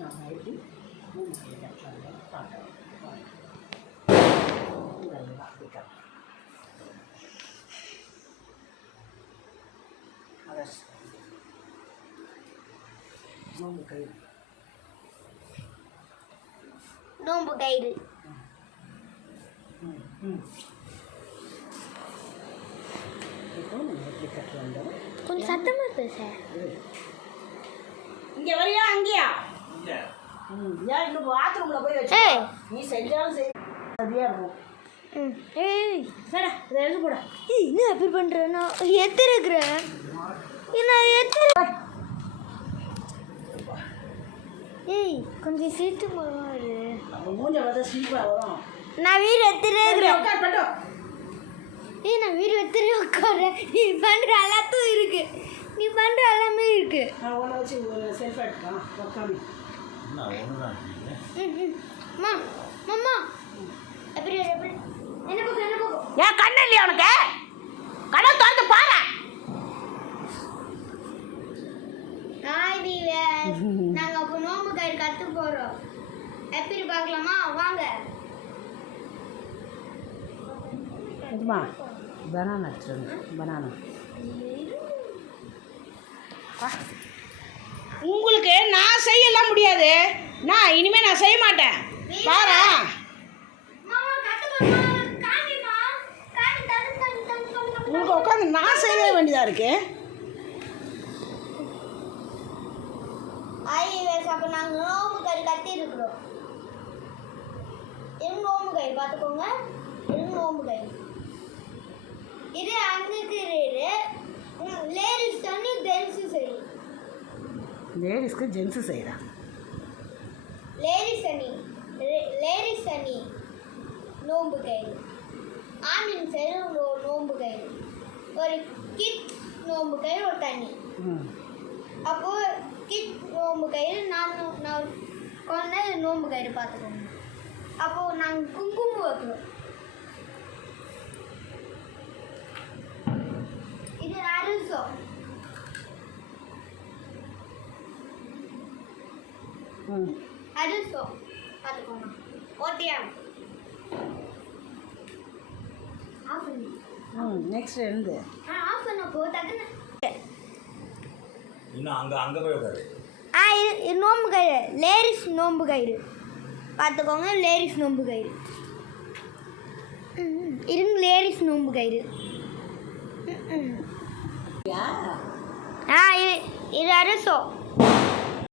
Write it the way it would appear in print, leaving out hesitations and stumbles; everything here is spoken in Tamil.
நம்ம எப்படி நோம்பு கை கட்டலாம்னு பார்க்கலாம். நோம்பு கயிறு நோம்பு கயிறு இப்போ நம்ம எப்படி கட்டலாம்? கொஞ்சம் சத்தமாக பேச. இங்கே வரையா அங்கேயா? ஏன் இன்னும் பாத்ரூமில் போய் வச்சு நீ செஞ்சாலும் சரியாக இருக்கும். ஏய் சரி இதை எழுது கூட. ஏய் என்ன அப்படி பண்ணுறேன்? நான் எடுத்துருக்குறேன். நான் எடுத்து. ஏய் கொஞ்சம் சீட்டு போடுவாரு. நம்ம மூஞ்ச பார்த்தா சீப்பாக வரும். நான் வீடு எடுத்துருக்குறேன். உட்கார் பட்டும். ஏய் நான் வீடு எடுத்துரு உட்காரேன். நீ பண்ணுற எல்லாத்தும் இருக்கு. நீ பண்ணுற எல்லாமே இருக்கு. நான் ஒன்றை வச்சு ஒரு செல்ஃபாக எடுக்கலாம். உட்காந்து அம்மா அம்மா எப்படி எப்படி என்ன பக்கம் என்ன பக்கம்? ஏன் கண்ணு இல்லையா உனக்கு? கடை திறந்து பாரு. நாங்கள் அப்போ நோம்பு கயிறு கற்று போகிறோம். எப்படி பார்க்கலாமா? வாங்க. இதுமா பனானா எடுத்துருங்க. பனானா உங்களுக்கு நான் செய்யலாம் முடியாது. நான் இனிமேல் நான் செய்ய மாட்டேன். பாரா உங்களுக்கு உட்காந்து நான் செய்ய வேண்டியதாக இருக்கு. அப்போ நாங்கள் நோம்பு கயிறு கட்டி இருக்கிறோம். எங்க நோம்பு கயிறு பார்த்துக்கோங்க. எங்க நோம்பு கயிறு இது அங்கே லேடிஸ் தண்ணி ஜென்ஸு சரி. லேடிஸ்க்கு ஜென்ஸு செய்கிறா. லேடிஸ் தண்ணி நோம்பு கயிறு, ஆண்ணின் சரி நோம்பு கயிறு, ஒரு கிட் நோம்பு கயிறு, ஒரு தண்ணி. அப்போது கிட் நோம்பு கயிறு நான் கொண்ட நோம்பு கயிறு பார்த்துக்கோங்க. அப்போது நாங்கள் குங்குமம் வைக்கிறோம். இது அரிசம். அரிசம் பார்த்துக்கோங்க. ஓட்டியாம் ஆஃப் பண்ணி நெக்ஸ்ட் இருந்து ஆஃப் பண்ணப்போ டக்குன்னு இன்னும் அங்கே போய் உட்காரு. இது நோம்பு கயிறு, லேடிஸ் நோம்பு கயிறு பார்த்துக்கோங்க. லேடிஸ் நோம்பு கயிறு இருங்க. லேடிஸ் நோம்பு கயிறு இது அரசம்.